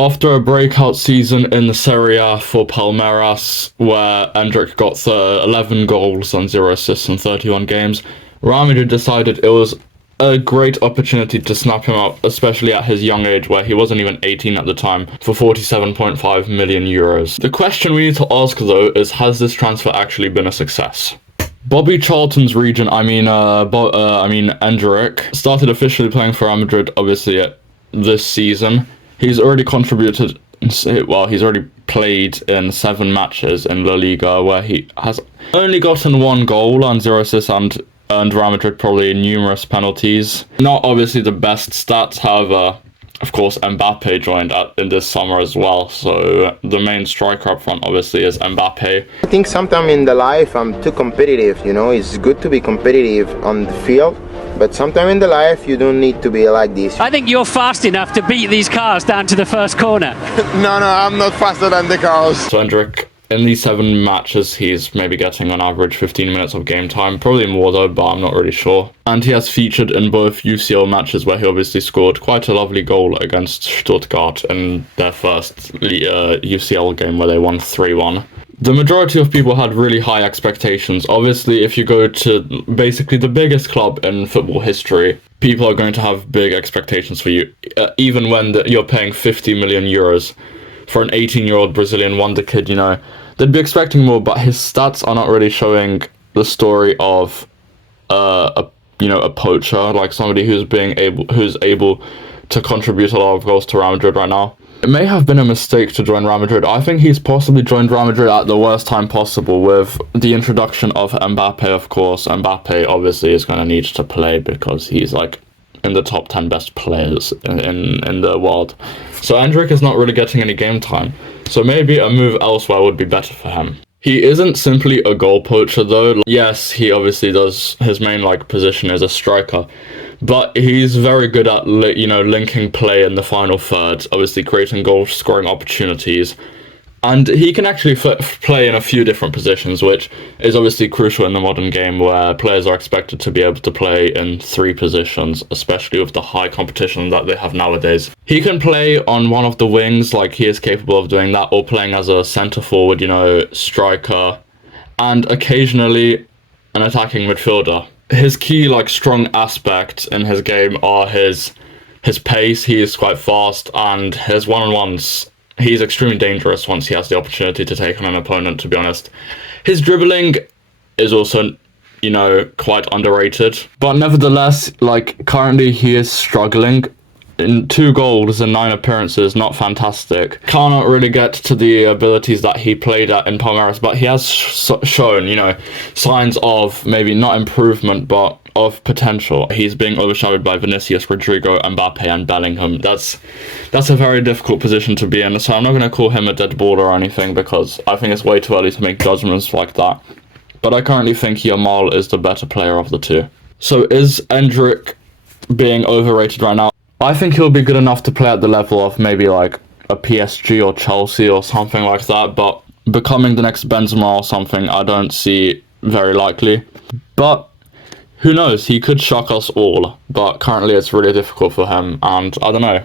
After a breakout season in the Serie A for Palmeiras, where Endrick got 11 goals and 0 assists in 31 games, Real Madrid decided it was a great opportunity to snap him up, especially at his young age, where he wasn't even 18 at the time, for 47.5 million euros. The question we need to ask, though, is has this transfer actually been a success? Bobby Charlton's region, Endrick, started officially playing for Real Madrid, obviously, this season. He's already contributed, he's already played in 7 matches in La Liga, where he has only gotten 1 goal and 0 assists and earned Real Madrid probably numerous penalties. Not obviously the best stats, however, of course, Mbappe joined in this summer as well, so the main striker up front obviously is Mbappe. I think sometimes in the life I'm too competitive, it's good to be competitive on the field, but sometimes in the life you don't need to be like this. I think you're fast enough to beat these cars down to the first corner. No, I'm not faster than the cars. So Endrick, in these 7 matches, he's maybe getting on average 15 minutes of game time. Probably more though, but I'm not really sure. And he has featured in both UCL matches where he obviously scored quite a lovely goal against Stuttgart in their first UCL game where they won 3-1. The majority of people had really high expectations. Obviously, if you go to basically the biggest club in football history, people are going to have big expectations for you, even when you're paying 50 million euros for an 18-year-old Brazilian wonder kid, They'd be expecting more, but his stats are not really showing the story of a poacher, like somebody who's able to contribute a lot of goals to Real Madrid right now. It may have been a mistake to join Real Madrid. I think he's possibly joined Real Madrid at the worst time possible with the introduction of Mbappe, of course. Mbappe obviously is going to need to play because he's in the top 10 best players in the world. So Endrick is not really getting any game time. So maybe a move elsewhere would be better for him. He isn't simply a goal poacher though. Yes, he obviously does, his main position is a striker, but he's very good at linking play in the final third, obviously creating goal scoring opportunities. And he can actually play in a few different positions, which is obviously crucial in the modern game where players are expected to be able to play in 3 positions, especially with the high competition that they have nowadays. He can play on one of the wings, he is capable of doing that, or playing as a centre forward, striker, and occasionally an attacking midfielder. His key, strong aspects in his game are his pace. He is quite fast, and his one-on-ones. He's extremely dangerous once he has the opportunity to take on an opponent, to be honest. His dribbling is also, quite underrated. But nevertheless, currently he is struggling. In 2 goals and 9 appearances, not fantastic. Cannot really get to the abilities that he played at in Palmeiras, but he has shown, signs of maybe not improvement, but of potential. He's being overshadowed by Vinicius, Rodrigo, Mbappe, and Bellingham. That's a very difficult position to be in, so I'm not going to call him a dead ball or anything, because I think it's way too early to make judgments like that. But I currently think Yamal is the better player of the 2. So is Endrick being overrated right now? I think he'll be good enough to play at the level of maybe a PSG or Chelsea or something like that, but becoming the next Benzema or something, I don't see very likely. But who knows, he could shock us all, but currently it's really difficult for him, and I don't know.